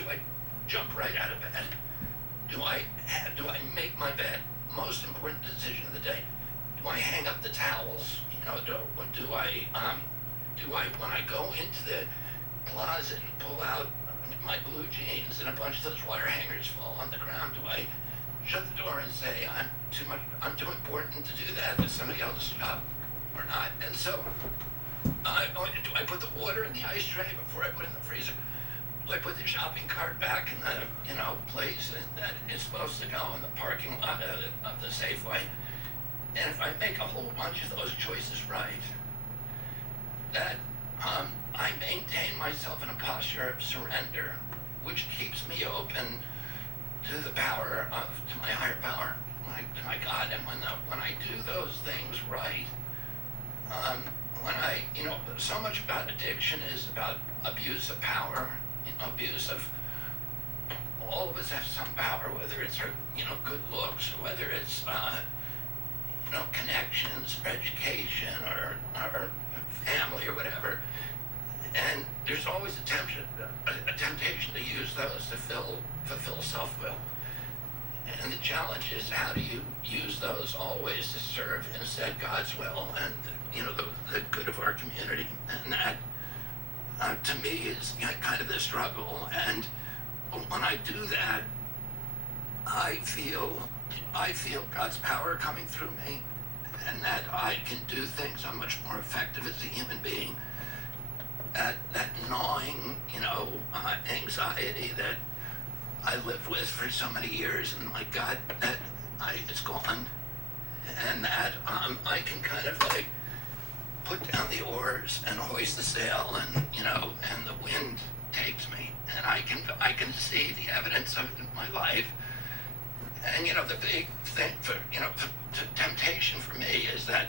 do I jump right out of bed? Do I make my bed? Most important decision of the day. Do I hang up the towels? Do I when I go into the closet and pull out my blue jeans and a bunch of those wire hangers fall on the ground, do I shut the door and say I'm too important to do that? Is somebody else's job or not? And so, do I put the water in the ice tray before I put it in the freezer? Do I put the shopping cart back in the place that it's supposed to go in the parking lot of the Safeway? And if I make a whole bunch of those choices right, that I maintain myself in a posture of surrender, which keeps me open to the power to my higher power, to my God. And when I do those things right, so much about addiction is about abuse of power, abuse of, all of us have some power, whether it's good looks, or whether it's connections, or education, or family, or whatever. And there's always a temptation to use those to fulfill self-will. And the challenge is, how do you use those always to serve instead God's will and the good of our community? And that, to me, is kind of the struggle. And when I do that, I feel God's power coming through me, and that I can do things. I'm much more effective as a human being. That gnawing, anxiety that I lived with for so many years, and my God, it's gone, and that I can kind of put down the oars and hoist the sail, and and the wind takes me, and I can see the evidence of it in my life. And the big thing for temptation for me is that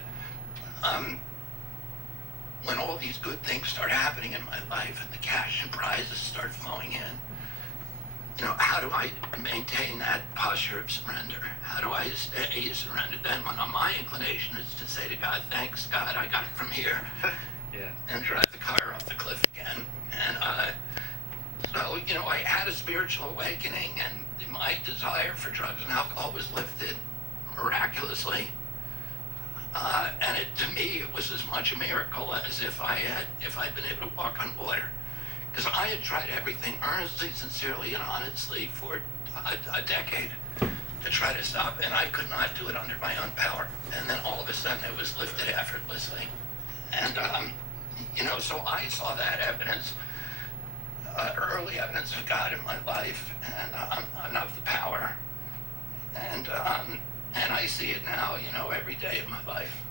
when all these good things start happening in my life and the cash and prizes start flowing in, how do I maintain that posture of surrender? How do I stay surrendered? Then when my inclination is to say to God, thanks God, I got it from here, and drive the car off the cliff again. And so, I had a spiritual awakening, and my desire for drugs and alcohol was lifted miraculously. And to me, it was as much a miracle as if I'd been able to walk on water. Because I had tried everything earnestly, sincerely, and honestly for a decade to try to stop, and I could not do it under my own power. And then all of a sudden, it was lifted effortlessly. And, so I saw that evidence, early evidence of God in my life, and of the power. And I see it now, every day of my life.